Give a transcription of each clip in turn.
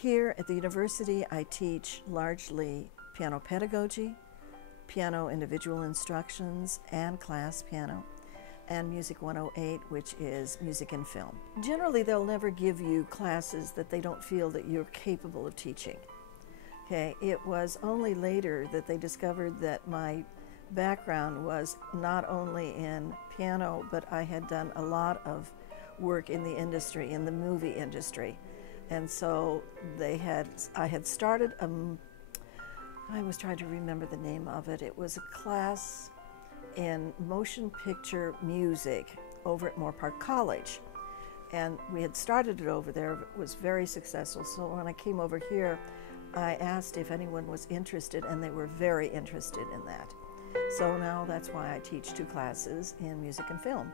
Here at the university, I teach largely piano pedagogy, piano individual instructions, and class piano, and Music 108, which is music and film. Generally, they'll never give you classes that they don't feel that you're capable of teaching. Okay, it was only later that they discovered that my background was not only in piano, but I had done a lot of work in the industry, in the movie industry. And so I had started, I was trying to remember the name of it. It was a class in motion picture music over at Moorpark College. And we had started it over there. It was very successful. So when I came over here, I asked if anyone was interested, and they were very interested in that. So now that's why I teach 2 classes in music and film.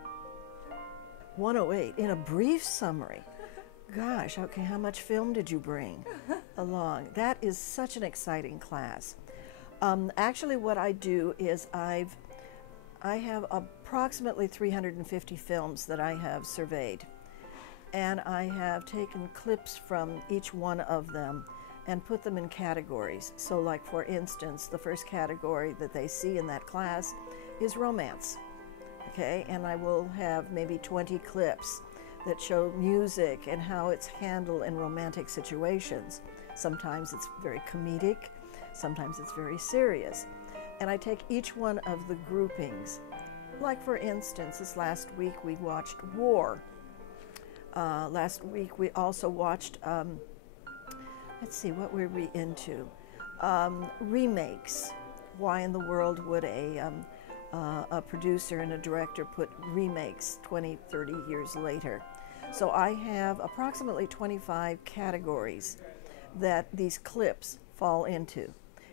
108, in a brief summary. Gosh, okay, how much film did you bring along? That is such an exciting class. Actually, what I do is I have approximately 350 films that I have surveyed, and I have taken clips from each one of them and put them in categories. So like, for instance, the first category that they see in that class is romance, okay? And I will have maybe 20 clips that show music and how it's handled in romantic situations. Sometimes it's very comedic, sometimes it's very serious. And I take each one of the groupings. Like, for instance, this last week we watched War. Last week we also watched, let's see, what were we into? Remakes. Why in the world would a producer and a director put remakes 20, 30 years later? So I have approximately 25 categories that these clips fall into.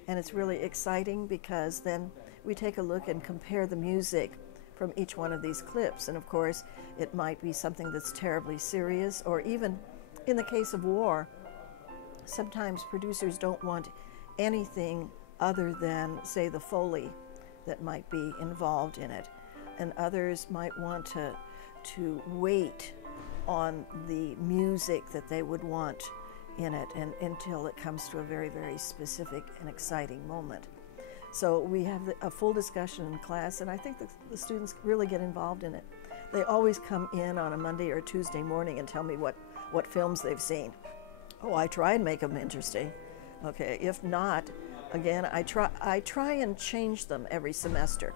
And it's really exciting because then we take a look and compare the music from each one of these clips. And of course, it might be something that's terribly serious, or even in the case of War, sometimes producers don't want anything other than, say, the Foley that might be involved in it. And others might want to wait on the music that they would want in it until it comes to a very, very specific and exciting moment. So we have a full discussion in class, and I think the students really get involved in it. They always come in on a Monday or Tuesday morning and tell me what films they've seen. Oh, I try and make them interesting. Okay, if not, again, I try and change them every semester.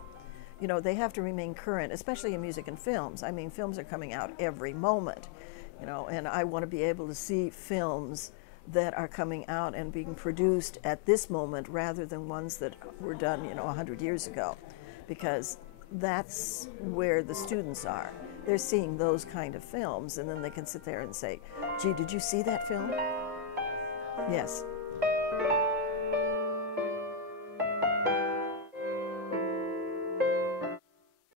You know, they have to remain current, especially in music and films. I mean, films are coming out every moment, you know, and I want to be able to see films that are coming out and being produced at this moment rather than ones that were done, you know, 100 years ago, because that's where the students are. They're seeing those kind of films, and then they can sit there and say, gee, did you see that film? Yes.